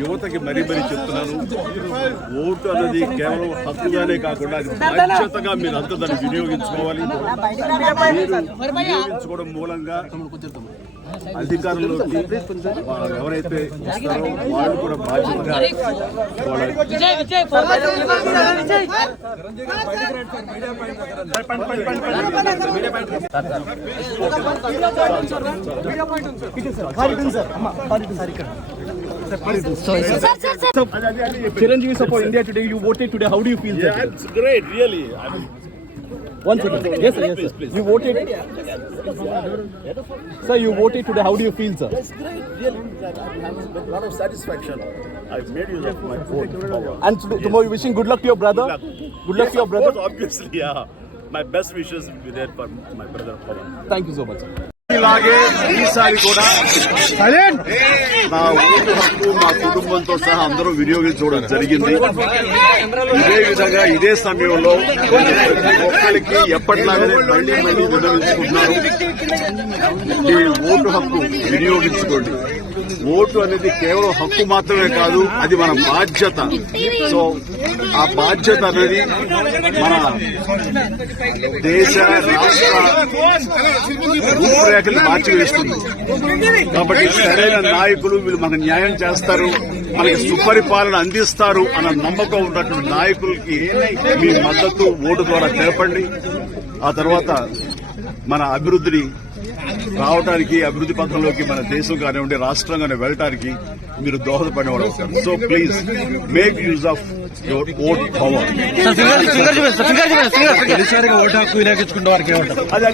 యువతకి మరీ చెప్తున్నాను, ఓటు అనేది కేవలం హక్కుగానే కాకుండా అది బాధ్యతగా మీరు అంతా దాన్ని వినియోగించుకోవాలి. వినియోగించుకోవడం మూలంగా అధికారులకి ఎవరైతే వస్తారో వాళ్ళు కూడా బాధ్యతగా Chiranjeevi support India today. You voted today. How do you feel? Yeah, it's great, really. I mean, one second. Yes, sir. Yes, sir. Please. You voted. Sir, you voted today. How do you feel, sir? It's great, really. A lot of satisfaction. I've made use of my vote power. And tomorrow, wishing good luck to your brother. Good luck to your brother. Of course, obviously, yeah. My best wishes will be there for my brother Pawan. Thank you so much, sir. ఇలాగే ఈసారి కూడా నా vote హక్కు మా కుటుంబంతో సహా అందరూ వినియోగించుకోవడం జరిగింది. ఇదే విధంగా ఇదే సమయంలో ఒక్కరికి ఎప్పటిలాగానే మళ్లీ వినియోగించుకుంటున్నారు. ఈ ఓటు హక్కు వినియోగించుకోండి. ఓటు అనేది కేవలం హక్కు మాత్రమే కాదు, అది మన బాధ్యత. సో ఆ బాధ్యత అనేది మన దేశ రాష్ట్ర రూపురేఖలు మార్చివేస్తుంది. కాబట్టి సరైన నాయకులు వీళ్ళు మనకు న్యాయం చేస్తారు, మనకి సుపరిపాలన అందిస్తారు అన్న నమ్మకం ఉన్నటువంటి నాయకులకి మీ మద్దతు ఓటు ద్వారా తెలపండి. ఆ తర్వాత మన అభివృద్ధిని రావడానికి, అభివృద్ధి పథంలోకి మన దేశం కానివ్వండి రాష్ట్రంగానే వెళ్ళటానికి మీరు దోహదపడేవాడు అవుతారు. So please make use of your vote power. Vote హక్కు వినియోగించుకున్న వారికి అది